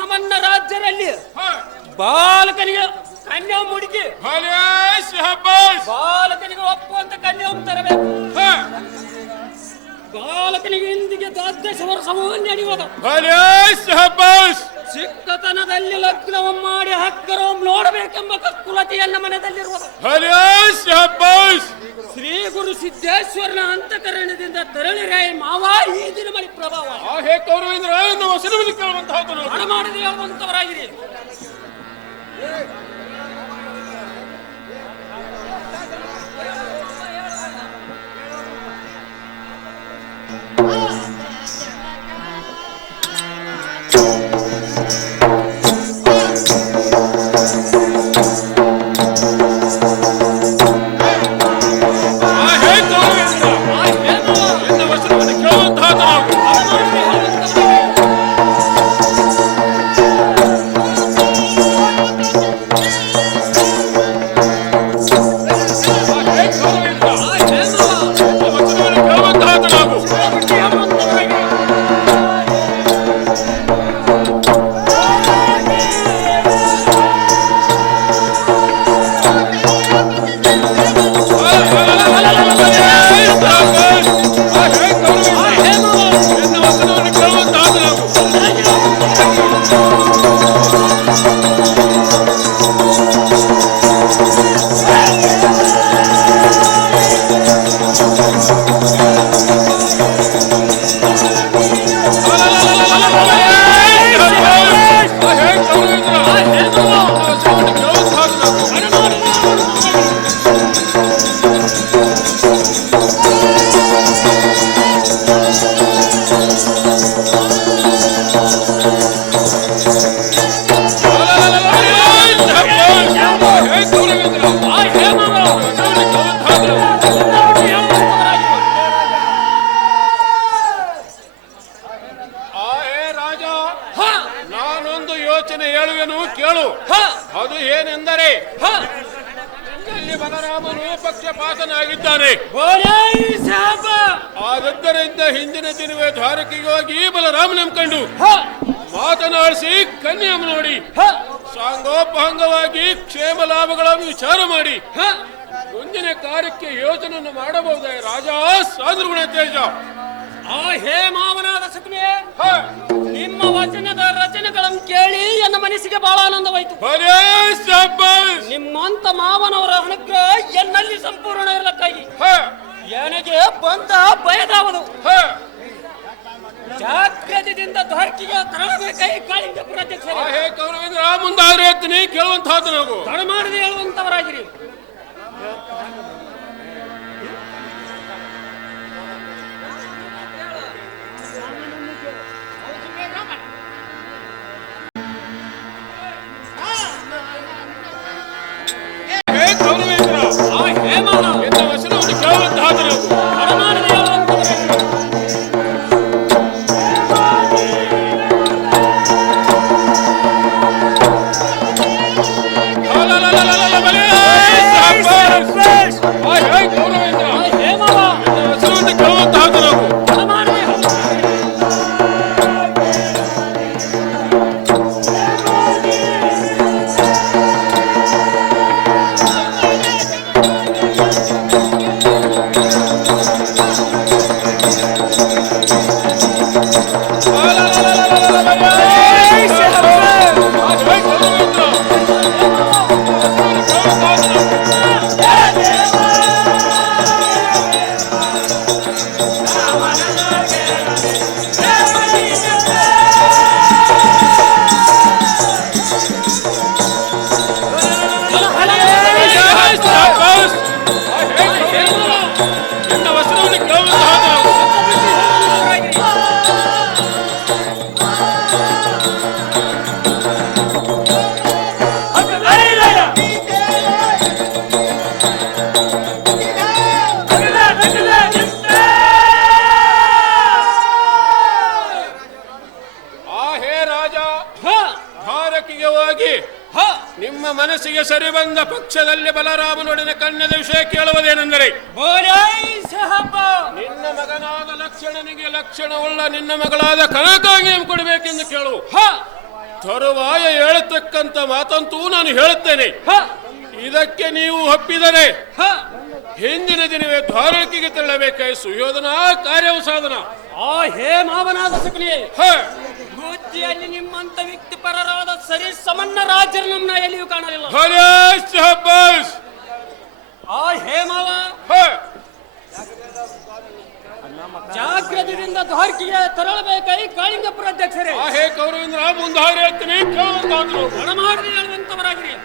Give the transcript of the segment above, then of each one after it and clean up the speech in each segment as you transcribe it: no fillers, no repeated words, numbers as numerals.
ಸಮನ್ನ ರಾಜ್ಯದಲ್ಲಿ ಬಾಲಕನಿಗೆ ಕನ್ಯಾ ಮುಡುಕಿ ಬಾಲಕನಿಗೆ ಒಪ್ಪುವಂತ ಕನ್ಯಾವನ್ನು ತರಬೇಕು. ಬಾಲಕನಿಗೆ ಇಂದಿಗೆ 12 ವರ್ಷವೂ ನಡೆಯುವುದು. ಚಿಕ್ಕತನದಲ್ಲಿ ಲಗ್ನವನ್ನು ಮಾಡಿ ಹಕ್ಕರು ನೋಡಬೇಕೆಂಬ ಕುಲತೆಯನ್ನ ಮನದಲ್ಲಿರುವುದು. ಶ್ರೀ ಗುರು ಸಿದ್ದೇಶ್ವರನ ಅಂತಃಕರಣದಿಂದ ತರಳಿರೇ ಮಾವ ಈ ದಿನ ಮಳಿ ಪ್ರಭಾವ ಮಾಡದೆ ಹೇಳುವಂತವರಾಗಿರಿ. ಅದು ಏನೆಂದರೆ ಇಲ್ಲಿ ಬಲರಾಮನು ಪಕ್ಷಪಾತನಾಗಿದ್ದಾನೆ. ಆದ್ದರಿಂದ ಹಿಂದಿನ ದಿನವೇ ದ್ವಾರಕೆಗೆ ಹೋಗಿ ಬಲರಾಮನ ಕಂಡು ಮಾತನಾಡಿಸಿ ಕನ್ಯಾಮ ನೋಡಿ ಸಾಂಗೋಪಂಗವಾಗಿ ಕ್ಷೇಮ ಲಾಭಗಳನ್ನು ವಿಚಾರ ಮಾಡಿ ಮುಂದಿನ ಕಾರ್ಯಕ್ಕೆ ಯೋಜನೆಯನ್ನು ಮಾಡಬಹುದೇ ರಾಜ ಸಾಧುಗುಣ ತೇಜ. ಹೇ ಮಾವನಾದ ಸುಖನೇ, ನಿಮ್ಮ ವಚನದ ರಚನೆಗಳನ್ನು ಕೇಳಿ ನನ್ನ ಮನಸ್ಸಿಗೆ ಬಹಳ ಆನಂದವಾಯಿತು. ನಿಮ್ಮಂತ ಮಾವನವರ ಅನುಗ್ರಹ ಎನ್ನಲ್ಲಿ ಸಂಪೂರ್ಣ ಇರಲಕ್ಕಾಗಿ ನನಗೆ ಬಂದ ಭಯದಾವದು. ಜಾಗ್ರತೆಯಿಂದ ದ್ವಾರಕೆಗೆ ತರಬೇಕಾಗಿ ಕಾಳಿಂಗಪುರ ಅಧ್ಯಕ್ಷ ಮುಂದಾದ್ರೆ ಕೇಳುವಂತಹದ್ದು ನಾವು ತಡ ಮಾಡದೆ ಹೇಳುವಂತವರಾಗಿರಿ. ನಿಮ್ಮ ಮನಸ್ಸಿಗೆ ಸರಿ ಬಂದ ಪಕ್ಷದಲ್ಲಿ ಬಲರಾಮನೊಡನೆ ಕನ್ಯದ ವಿಷಯ ಕೇಳುವುದೇನೆಂದರೆ ನಿನ್ನ ಮಗನಾದ ಲಕ್ಷಣನಿಗೆ ಲಕ್ಷಣವುಳ್ಳ ನಿನ್ನ ಮಗಳಾದ ಕನಕಾಂಗಿಯನ್ನು ಕೊಡಬೇಕೆಂದು ಕೇಳು. ತರುವಾಯ ಹೇಳತಕ್ಕಂತ ಮಾತಂತೂ ನಾನು ಹೇಳುತ್ತೇನೆ. ಇದಕ್ಕೆ ನೀವು ಒಪ್ಪಿದರೆ ಹಿಂದಿನ ದಿನವೇ ದ್ವಾರಕೆಗೆ ತೆರಳಬೇಕಾಗಿ ಸುಯೋಧನ ಕಾರ್ಯವು ಸಾಧನ. ಆ ಹೇ ಮಾವನಾದ ಸಕನೇ, ಬುದ್ಧಿಯಲ್ಲಿ ನಿಮ್ಮಂತ ವ್ಯಕ್ತಿಪರರಾದ ಸರಿ ಸಮನ್ನ ರಾಜರು ನಮ್ಮನ್ನ ಎಲ್ಲಿಯೂ ಕಾಣಲಿಲ್ಲ. ಆ ಹೇ ಮಾವ, ಜಾಗ್ರತೆಯಿಂದ ದ್ವಾರಕೆಗೆ ತೆರಳಬೇಕಾಗಿ ಕಾಳಿಂಗಪುರ ಅಧ್ಯಕ್ಷರೇ. ಆ ಹೇ ಕೌರವೇಂದ್ರ, ಮುಂದಾರೆ ಹೇಳ್ತೀನಿ, ಮಾಡದೆ ಹೇಳುವಂತವರಾಗಿರಿ.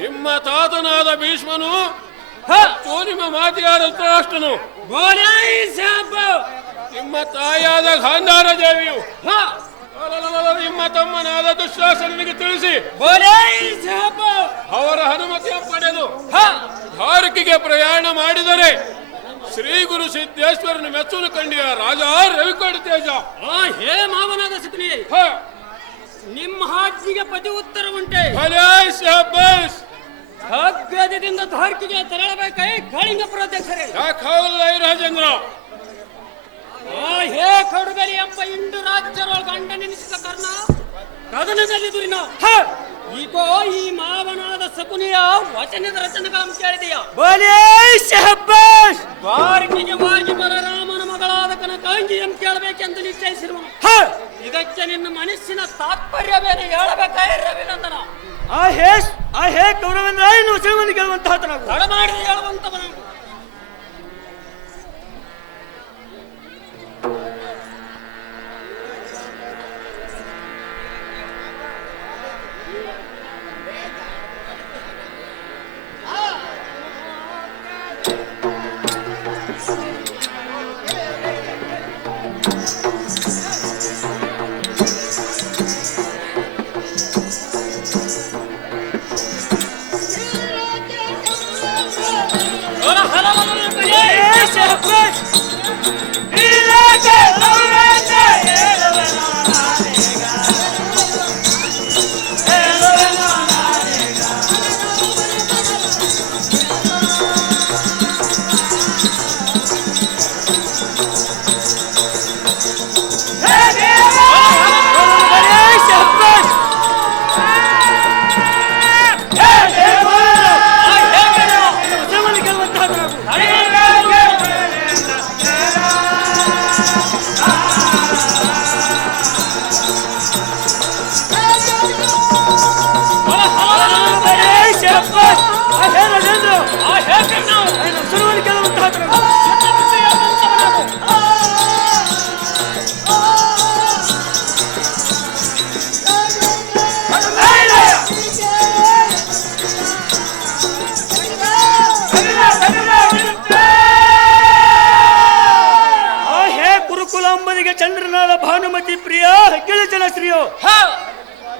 ನಿಮ್ಮ ತಾತನಾದ ಭೀಷ್ಮನು ನಿಮ್ಮ ಮಾತಿಗಾದ ಧೃತರಾಷ್ಟ್ರನು, ನಿಮ್ಮ ತಾಯಿಯಾದ ಗಾಂಧಾರ ದೇವಿಯು ನಿಮ್ಮ ತಮ್ಮನಾದ ದುಶ್ಯಾಸನಿಗೆ ತಿಳಿಸಿ ಅವರ ಅನುಮತಿಯ ಪಡೆದು ದ್ವಾರಕೆಗೆ ಪ್ರಯಾಣ ಮಾಡಿದರೆ ಶ್ರೀ ಗುರು ಸಿದ್ದೇಶ್ವರನ ಮೆಚ್ಚುನು ಕಂಡಿಯ ರಾಜ ರವಿಕೋಟ ತೇಜ. ಹೇ ಮಾವನಾದ ಸಕನೇ, ನಿಮ್ಮ ಆಜ್ಞೆಗೆ ಪ್ರತಿ ಉತ್ತರ ಉಂಟೆ. ಅಗ್ರದಿಂದ ದ್ವಾರಕೆಗೆ ತೆರಳಬೇಕಾಗಿ ಕಾಳಿಂಗಪುರ ಅಧ್ಯಕ್ಷರೇ. ರಾಜೇಂದ್ರ, ಹೇ ಕಡುಗಲಿ ಎಂಬ 8 ರಾಜ್ಯರೊಳ ಗಂಡ ನೆನೆಸಿದ ಕರ್ಣ ಕದನದಲ್ಲಿ ದುರಿನ ಈಗೋ ಈ ಮಾವನಾದ ಸಕುನಿಯ ವಚನದ ರಚನೆಗಳನ್ನು ಕೇಳಿದೆಯ. ದ್ವಾರಕೆಗೆ ಮಾರ್ಗಿ ಬಲರಾಮನ ಮಗಳಾದ ಕನಕಾಂಗಿಯನ್ನು ಕೇಳಬೇಕೆಂದು ನಿಶ್ಚಯಿಸಿರುವನು. ಇದಕ್ಕೆ ನಿನ್ನ ಮನಸ್ಸಿನ ತಾತ್ಪರ್ಯವೇನು ಹೇಳಬೇಕಾಗಿ ರವಿನಂದನ. ಆ ಹೇ ಕೌರವೇಂದ್ರ, ಇನ್ನು ವಚನವನ್ನು ಕೇಳುವಂತಹ ತಡ ಮಾಡಿದ ಹೇಳುವಂತವನು. ಚಂದ್ರನಾದ ಭಾನುಮತಿ ಪ್ರಿಯ ಗಿಳಿಜನ ಶ್ರೀಯೋ,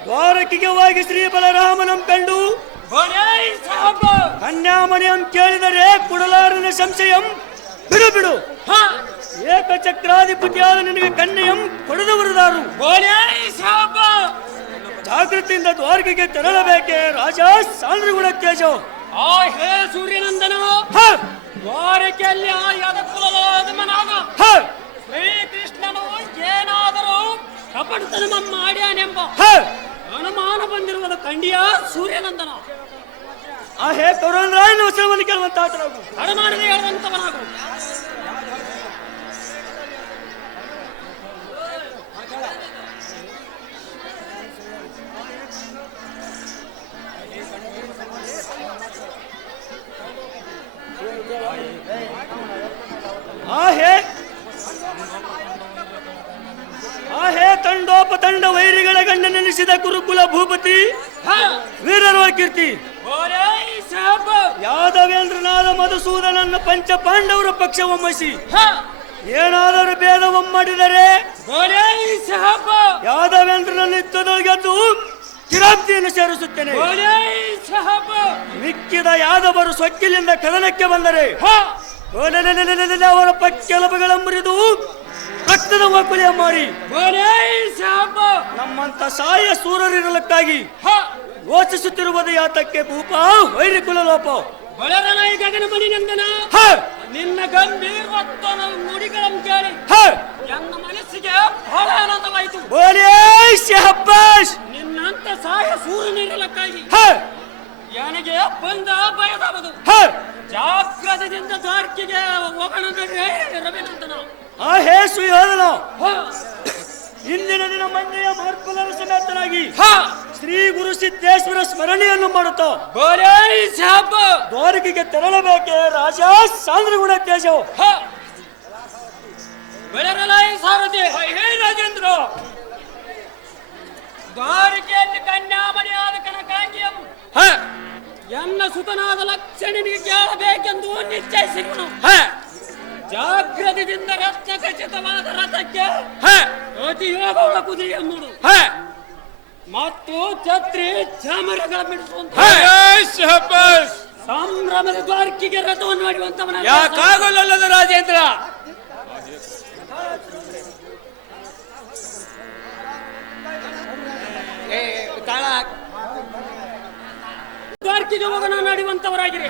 ದ್ವಾರಕೆಗೆ ಹೋಗಿ ಶ್ರೀ ಬಲರಾಮನಂ ಕಂಡು ಕನ್ಯಾಮಣಿಯಂ ಕೇಳಿದರೆ ಕುಡಲಾರನ ಸಂಶಯಂ ಬಿಡು ಬಿಡು. ಏಕಚಕ್ರಾಧಿಪತಿಯಾದ ನಿನಗೆ ಕನ್ಯೆಯಂ ಕೊಡದವರದಾರು. ಜಾಗೃತಿಯಿಂದ ದ್ವಾರಕೆಗೆ ತೆರಳಬೇಕೆ ರಾಜ ಸಾಂದ್ರಗುಣ ತೇಜ. ಆ ಹೇ ಸೂರ್ಯನಂದನ, ದ್ವಾರಕೆಯಲ್ಲಿ ಆ ಯದಕುಲನಾದ ಶ್ರೀಕೃಷ್ಣನು ಏನಾದರೂ ಕಪಟತನ ಮಾಡ್ಯಾನೆಂಬ ಅನುಮಾನ ಬಂದಿರುವುದು ಕಂಡಿಯ ಸೂರ್ಯನಂದನ. ಆ ಹೇ ಕೌರವರಾಯನ ವಚನವನ್ನು ಕೇಳುವಂತಾತನಾಗು. ಅನುಮಾನದ ಹೇಳುವಂತವನಾಗು. ಹೇ ತಂಡೋಪತಂಡ ವೈರಿಗಳ ಗಂಡನೆನಿಸಿದ ಕುರುಕುಲ ಭೂಪತಿ ವೀರರ ಕೀರ್ತಿ ಯಾದವೇಂದ್ರನಾದ ಮಧುಸೂದನನ್ನ ಪಂಚ ಪಾಂಡವರ ಪಕ್ಷವೊಮ್ಮಿಸಿ ಏನಾದರೂ ಭೇದವೊಮ್ಮಡಿದರೆ ಯಾದವೇಂದ್ರನ ಯುದ್ಧದೊಳಗೆದ್ದು ಕಿರಾಂತಿಯನ್ನು ಸೇರಿಸುತ್ತೇನೆ. ಮಿಕ್ಕಿದ ಯಾದವರು ಸೊಕ್ಕಿಲಿಂದ ಕದನಕ್ಕೆ ಬಂದರೆ ಅವರ ಪಕ್ಕೆಲಬುಗಳ ಮುರಿದು ರಕ್ತದ ಒಕ್ಕುಲಿಯ ಮಾಡಿ ನಮ್ಮಂತ ಸಾಯ ಸೂರರಿರಲಕ್ಕಾಗಿ ಯೋಚಿಸುತ್ತಿರುವುದು ಯಾತಕ್ಕೆ ಭೂಪ ವೈರಿಕುಲ ಲೋಪ. ಬಲರನಾಯಿ ಗಗನಮಣಿ ನಂದನ, ನಿನ್ನ ಗಂಭೀರತ್ವನ ನುಡಿಗಳನ್ನು ಕೇಳಿ ನನ್ನ ಮನಸ್ಸಿಗೆ ಬಹಳ ಆನಂದವಾಯಿತು. ನಿನ್ನಂತ ಸಾಯ ಸೂರನಿರಲಕ್ಕಾಗಿ ನನಗೆ ಬಂದ ಭಯದವದು. ಜಾಗ್ರತೆಯಿಂದ ದ್ವಾರಕೆಗೆ ಹೋಗೋಣ ರವಿನಂದನ. ಹೇ ಸುಯೋಧನ, ಇಂದಿನ ದಿನ ಮಂದಿಯ ಮಾರ್ಪುಲರ ಸಮೇತನಾಗಿ ಶ್ರೀ ಗುರು ಸಿದ್ದೇಶ್ವರ ಸ್ಮರಣೆಯನ್ನು ಮಾಡುತ್ತಾ ದ್ವಾರಕೆಗೆ ತೆರಳಬೇಕೆ ರಾಜ ಸಾಂದ್ರಗುಣ ತೇಜ. ಬೆಳರಲಾಯಿ ಸಾರಥಿ, ಹೇ ರಾಜೇಂದ್ರ, ದ್ವಾರಕೆಯಲ್ಲಿ ಕನ್ಯಾಮಣಿಯಾದ ಕನಕಾಂಗಿಯಂ ಎನ್ನ ಸುತನಾದ ಲಕ್ಷಣಿಗೆ ಕೇಳಬೇಕೆಂದು ನಿಶ್ಚಯಿಸಿರುವನು. ಜಾಗ್ರತೆಯಿಂದ ರತ್ನ ಖಚಿತವಾದ ರಥಕ್ಕೆ ಅತಿಯೋಗವುಳ್ಳ ಕುದುರೆ ಎಂಬುದು ಮತ್ತು ಛತ್ರಿ ಚಾಮರಗಳ ಬಿಡಿಸುವಂತ ಸಂಭ್ರಮದ ದ್ವಾರಕೆಗೆ ರಥವನ್ನು ಮಾಡುವಂತವನ ಯಾಕಾಗಲ್ಲದ ರಾಜೇಂದ್ರ. ದ್ವಾರಕೆಗೆ ಹೋಗೋಣ ನಡೆಯುವಂತವರಾಗಿರಿ.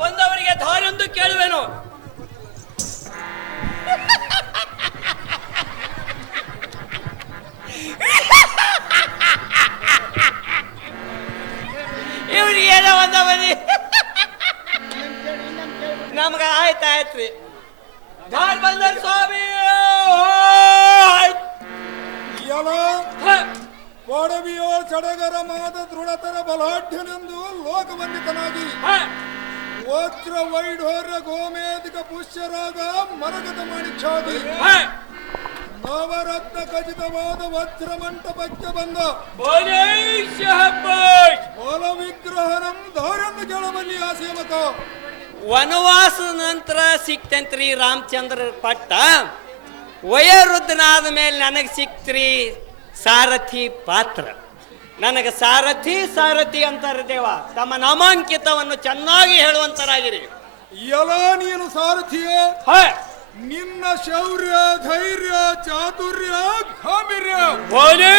ಬಂದವರಿಗೆ ದಾರಿಯೊಂದು ಕೇಳುವೆನು. ಇವ್ರಿಗೆ ಏನೋ ಒಂದ ಬನ್ನಿ, ನಮ್ಗ ಆಯ್ತಾಯ್ತ್ರಿ. ದಾರಿ ಬಂದ ಸ್ವಾಮಿ ಒಡವಿಯೋ ಸಡಗರ ಮಾದ ದೃಢತರ ಬಲಾಢ್ಯನೆಂದು ಲೋಕವಂದಿತನಾಗಿ ವಜ್ರ ವೈಢೋರ್ಯ ಗೋಮೇಧಿಕ ಪುಷ್ಯರಾಗ ಮರಗದ ಮಾಣಿಕ್ಷಾದಿ ನವರತ್ನ ಖಚಿತವಾದ ವಜ್ರ ಮಂಟಪಕ್ಕೆ ಬಂದ ಬಲ ವಿಗ್ರಹನಂ ಧಾರನ್ನು ಕೇಳಬಲ್ಲಿ ಆ ಸೇವಕ. ವನವಾಸದ ನಂತರ ಸಿಕ್ತಂತ್ರಿ ರಾಮಚಂದ್ರ ಪಟ್ಟ, ವಯೋವೃದ್ಧನಾದ ಮೇಲೆ ನನಗೆ ಸಿಕ್ತ್ರಿ ಸಾರಥಿ ಪಾತ್ರ. ನನಗೆ ಸಾರಥಿ ಸಾರಥಿ ಅಂತಾರೆ ದೇವ. ತಮ್ಮ ನಾಮಾಂಕಿತವನ್ನು ಚೆನ್ನಾಗಿ ಹೇಳುವಂತರಾಗಿರಿ. ಎಲ ನೀನು ಸಾರಥಿಯ, ನಿನ್ನ ಶೌರ್ಯ, ಧೈರ್ಯ, ಚಾತುರ್ಯ, ಗಾಂಭೀರ್ಯ ಬೋಲೆ